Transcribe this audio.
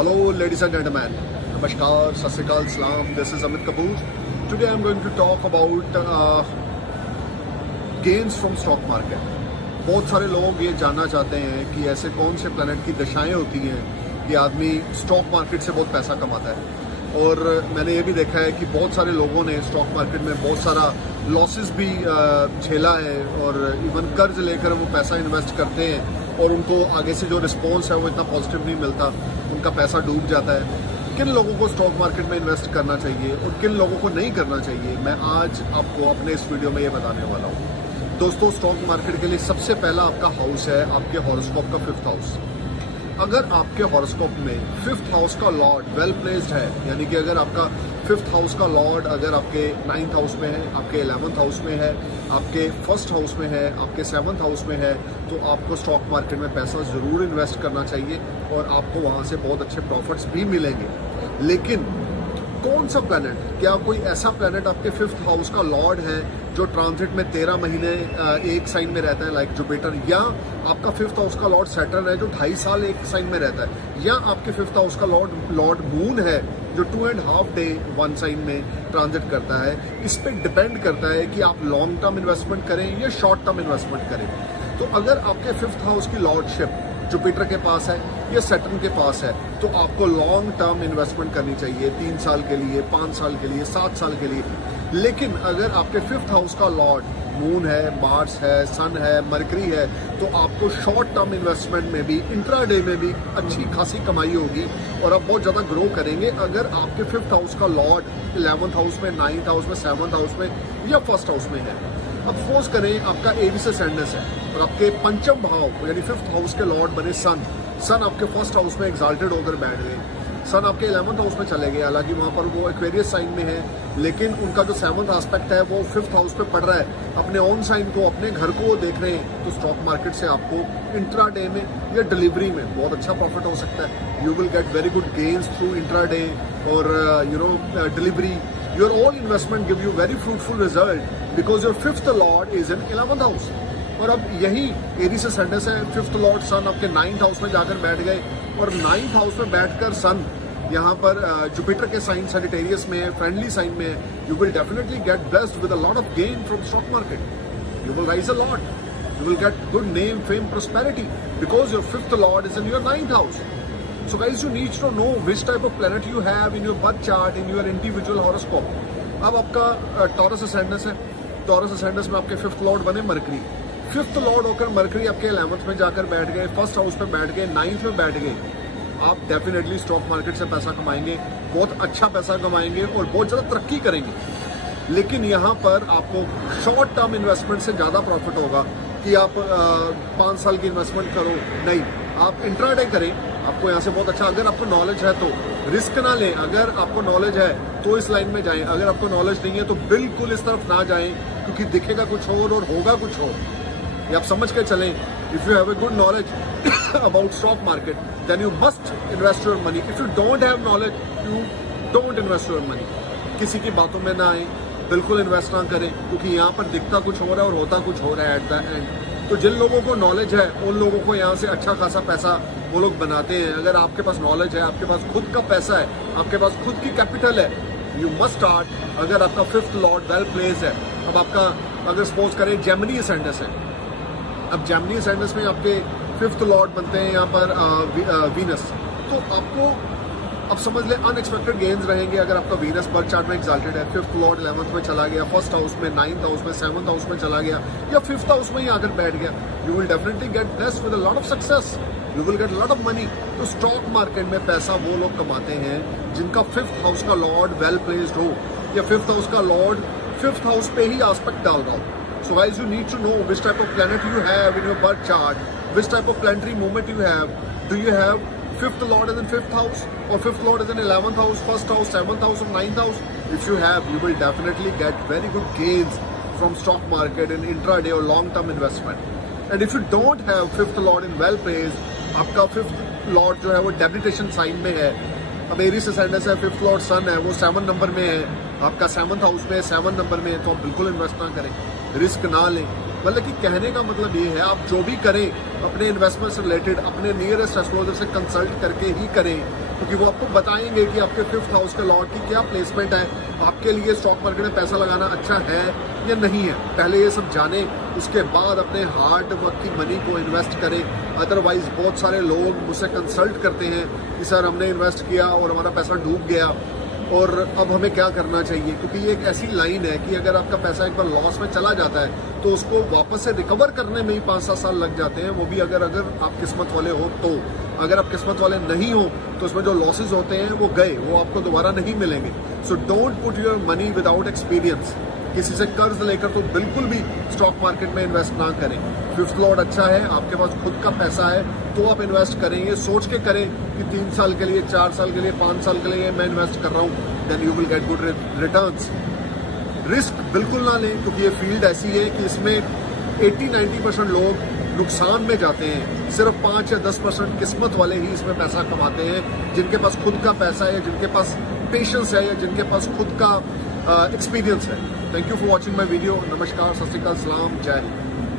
Hello, ladies and gentlemen. Namaskar, Sat Sri Akal, Salam. This is Amit Kapoor. Today I'm going to talk about gains from stock market. बहुत सारे लोग ये जानना चाहते हैं कि ऐसे कौन से प्लैनेट की दशाएं होती हैं कि आदमी स्टॉक मार्केट से बहुत पैसा कमाता है। और मैंने ये भी देखा है कि बहुत सारे लोगों ने स्टॉक मार्केट में बहुत सारा लॉसेस भी झेला है और इवन कर्ज लेकर वो पैसा इन्वेस्ट करते हैं और उनको आगे से जो रिस्पॉन्स है वो इतना पॉजिटिव नहीं मिलता, उनका पैसा डूब जाता है। किन लोगों को स्टॉक मार्केट में इन्वेस्ट करना चाहिए और किन लोगों को नहीं करना चाहिए, मैं आज आपको अपने इस वीडियो में ये बताने वाला हूँ। दोस्तों, स्टॉक मार्केट के लिए सबसे पहला आपका हाउस है आपके हॉरोस्कोप का 5th हाउस। अगर आपके हॉरोस्कोप में 5th हाउस का लॉर्ड वेल प्लेस्ड है, यानी कि अगर आपका 5th हाउस का लॉर्ड अगर आपके 9th हाउस में है, आपके 11th हाउस में है, आपके 1st हाउस में है, आपके 7th हाउस में है, तो आपको स्टॉक मार्केट में पैसा ज़रूर इन्वेस्ट करना चाहिए और आपको वहाँ से बहुत अच्छे प्रॉफिट्स भी मिलेंगे। लेकिन कौन सा प्लैनेट, क्या कोई ऐसा प्लैनेट आपके 5th हाउस का लॉर्ड है जो ट्रांजिट में 13 महीने एक साइन में रहता है लाइक जुपिटर, या आपका 5th हाउस का लॉर्ड सैटर्न है जो 2.5 साल एक साइन में रहता है, या आपके 5th हाउस का लॉर्ड मून है जो 2.5 डे वन साइन में ट्रांजिट करता है। इस पे डिपेंड करता है कि आप लॉन्ग टर्म इन्वेस्टमेंट करें या शॉर्ट टर्म इन्वेस्टमेंट करें। तो अगर आपके 5th हाउस की लॉर्डशिप जुपिटर के पास है या सैटर्न के पास है, तो आपको लॉन्ग टर्म इन्वेस्टमेंट करनी चाहिए 3 साल के लिए, 5 साल के लिए, 7 साल के लिए। लेकिन अगर आपके 5th हाउस का लॉर्ड मून है, मार्स है, सन है, मरकरी है, तो आपको शॉर्ट टर्म इन्वेस्टमेंट में भी, इंट्राडे में भी अच्छी खासी कमाई होगी और आप बहुत ज़्यादा ग्रो करेंगे अगर आपके 5th हाउस का लॉर्ड 11th हाउस में, 9th हाउस में, 7th हाउस में या 1st हाउस में है। अब सपोज करें आपका एरीज असेंडेंस है और आपके पंचम भाव यानी 5th हाउस के लॉर्ड बने सन आपके 1st हाउस में एग्जाल्टेड होकर बैठ गए, सन आपके 11th हाउस में चले गए, हालांकि वहाँ पर वो एक्वेरियस साइन में है, लेकिन उनका जो 7th एस्पेक्ट है वो 5th हाउस पे पड़ रहा है, अपने ऑन साइन को, अपने घर को देख रहे हैं। तो स्टॉक मार्केट से आपको इंट्राडे में या डिलीवरी में बहुत अच्छा प्रॉफिट हो सकता है। You will get very good gains through intraday और delivery. Your all investment give you very fruitful result because your 5th lord is in 11th house। और अब यही एरीज असेंडेंस है, 5th लॉर्ड सन आपके 9th हाउस में जाकर बैठ गए और 9th हाउस में बैठकर सन यहाँ पर जुपिटर के साइन सजिटेरियस में है, फ्रेंडली साइन में है। You will definitely get blessed with a lot of gain from stock market. You will rise a lot, you will get good name, fame, prosperity because your 5th Lord is in your 9th house. So guys, you need to know which type of planet you have in your birth chart, in your individual horoscope। अब आपका taurus ascendants है, taurus ascendants में आपके 5th Lord बने mercury, 5th Lord होकर mercury आपके 11th में जाकर बैठ गए, 1st हाउस में बैठ गए, 9th में बैठ गए। आप डेफिनेटली स्टॉक मार्केट से पैसा कमाएंगे, बहुत अच्छा पैसा कमाएंगे और बहुत ज़्यादा तरक्की करेंगे। लेकिन यहाँ पर आपको शॉर्ट टर्म इन्वेस्टमेंट से ज़्यादा प्रॉफिट होगा कि आप 5 साल की इन्वेस्टमेंट करो, नहीं, आप इंट्राडे करें, आपको यहाँ से बहुत अच्छा। अगर आपको नॉलेज है तो रिस्क ना लें, अगर आपको नॉलेज है तो इस लाइन में जाएं, अगर आपको नॉलेज नहीं है तो बिल्कुल इस तरफ ना जाएं, क्योंकि दिखेगा कुछ और होगा कुछ और। ये आप समझ के चलें। If you have a good knowledge about stock market then you must invest your money. If you don't have knowledge you don't invest your money. किसी की बातों में ना आए, बिल्कुल इन्वेस्ट ना करें, क्योंकि यहाँ पर दिखता कुछ हो रहा है और होता कुछ हो रहा है एट द एंड। तो जिन लोगों को नॉलेज है उन लोगों को यहाँ से अच्छा खासा पैसा वो लोग बनाते हैं। अगर आपके पास नॉलेज है, आपके पास खुद का पैसा है, आपके पास खुद की कैपिटल है, यू मस्ट स्टार्ट। अगर आपका 5th लॉर्ड वेल प्लेस है, अब आपका अगर सपोज करें जेमिनी असेंडेंस है, अब जेमिनी असेंडेंस में आपके 5th लॉर्ड बनते हैं यहाँ पर वीनस, तो आपको अब समझ लें अनएक्सपेक्टेड गेन्स रहेंगे। अगर आपका वीनस बर्थ चार्ट में एक्साल्टेड है, 5th लॉर्ड 11th में चला गया, 1st हाउस में, 9th हाउस में, 7th हाउस में चला गया या 5th हाउस में ही आकर बैठ गया, you will definitely get blessed with a lot of success, you will get lot of money. तो स्टॉक मार्केट में पैसा वो लोग कमाते हैं जिनका 5th हाउस का लॉर्ड वेल प्लेस्ड हो या 5th हाउस का लॉर्ड 5th हाउस पे ही एस्पेक्ट डाल रहा हो। So guys, you need to know which type of planet you have in your birth chart, which type of planetary movement you have. Do you have 5th lord is in 5th house or 5th lord is in 11th house, 1st house, 7th house or 9th house? If you have, you will definitely get very good gains from stock market in intraday or long term investment. And if you don't have 5th lord in well placed, आपका 5th lord जो है वो डेबिटेशन sign में है, अब Aries ascendants है, 5th Lord सन है वो 7 नंबर में है, आपका 7th हाउस में 7 नंबर में है, तो आप बिल्कुल इन्वेस्ट ना करें, रिस्क ना लें। मतलब कि कहने का मतलब ये है, आप जो भी करें अपने इन्वेस्टमेंट से रिलेटेड अपने नियरेस्ट एस्ट्रोलॉजर से कंसल्ट करके ही करें, क्योंकि वो आपको बताएंगे कि आपके 5th हाउस के लॉर्ड की क्या प्लेसमेंट है, आपके लिए स्टॉक मार्केट में पैसा लगाना अच्छा है या नहीं है। पहले ये सब जाने, उसके बाद अपने हार्ड वर्क की मनी को इन्वेस्ट करें। अदरवाइज बहुत सारे लोग मुझसे कंसल्ट करते हैं कि सर हमने इन्वेस्ट किया और हमारा पैसा डूब गया और अब हमें क्या करना चाहिए, क्योंकि ये एक ऐसी लाइन है कि अगर आपका पैसा एक बार लॉस में चला जाता है तो उसको वापस से रिकवर करने में ही 5-7 साल लग जाते हैं, वो भी अगर आप किस्मत वाले हो तो। अगर आप किस्मत वाले नहीं हो तो उसमें जो लॉसेज होते हैं वो गए, वो आपको दोबारा नहीं मिलेंगे। So don't put your money without experience. किसी से कर्ज लेकर तो बिल्कुल भी स्टॉक मार्केट में इन्वेस्ट ना करें। 5th लॉर्ड अच्छा है, आपके पास खुद का पैसा है तो आप इन्वेस्ट करेंगे, सोच के करें कि 3 साल के लिए, 4 साल के लिए, 5 साल के लिए मैं इन्वेस्ट कर रहा हूँ, then you will get good returns. Risk बिल्कुल ना लें, क्योंकि ये फील्ड ऐसी है कि इसमें 80-90% लोग नुकसान में जाते हैं। सिर्फ 5 या 10% किस्मत वाले ही इसमें पैसा कमाते हैं, जिनके पास खुद का पैसा है, जिनके पास पेशेंस है या जिनके पास खुद का एक्सपीरियंस है। Thank you for watching my video. नमस्कार, सत श्री अकाल, सलाम, जय हिंद।